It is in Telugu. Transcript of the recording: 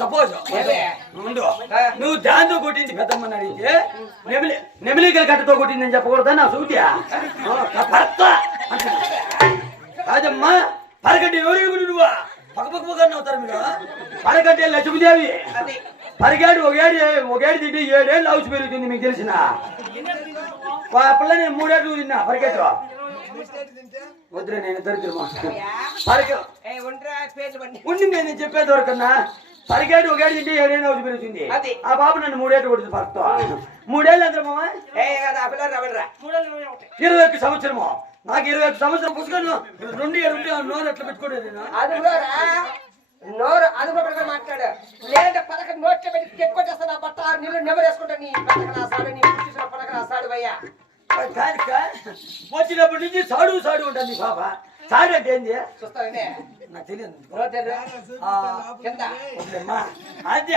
సపోజ్ ముందు నువ్వు దాంతో కొట్టింది పెద్దమ్మని అడిగితే నెమిలికల కట్టతో కొట్టిందని చెప్పకూడదా నా సూట్యా భర్త కాదమ్మా పరగడ్డి ఎవరు నువ్వా పక్కపక్క అవుతారు మీరు పరగడ్డి లక్ష్మీదేవి పరిగాడు ఒకేడు తింటే 7 ఏళ్ళు హౌస్ పెరుగుతుంది మీకు తెలిసిన పిల్లని 3 ఏళ్ళు తిన్నా పరిగెట్టు వద్దురే నేను దొరికిమా ఉండి నేను చెప్పేది దొరకన్నా పరిగేడు ఒకేడు తింటే 7 ఏళ్ళు హౌస్ పెరుగుతుంది ఆ బాబు నన్ను 3 ఏళ్ళు కొడుతుంది పరతో 3 ఏళ్ళు అందరూ మామ 21 సంవత్సరము నాకు 21 సంవత్సరం పుస్తకాలు 2 ఏళ్ళు నోరు ఎట్లా పెట్టుకోలేదు నోరు అనుభవం మాట్లాడు లేదంటే పలక నోట్లో పెట్టి ఎక్కువ చేస్తాను బట్ట నీళ్ళు నెమరేసుకుంటా నీ పలక రాసాడు నీ చూసిన పలక రాసాడు భయ్యా వచ్చినప్పటి నుంచి సాడు సాడు ఉంటుంది బాబా సాడు అంటే ఏంది చూస్తానే నాకు తెలియదు కింద అదే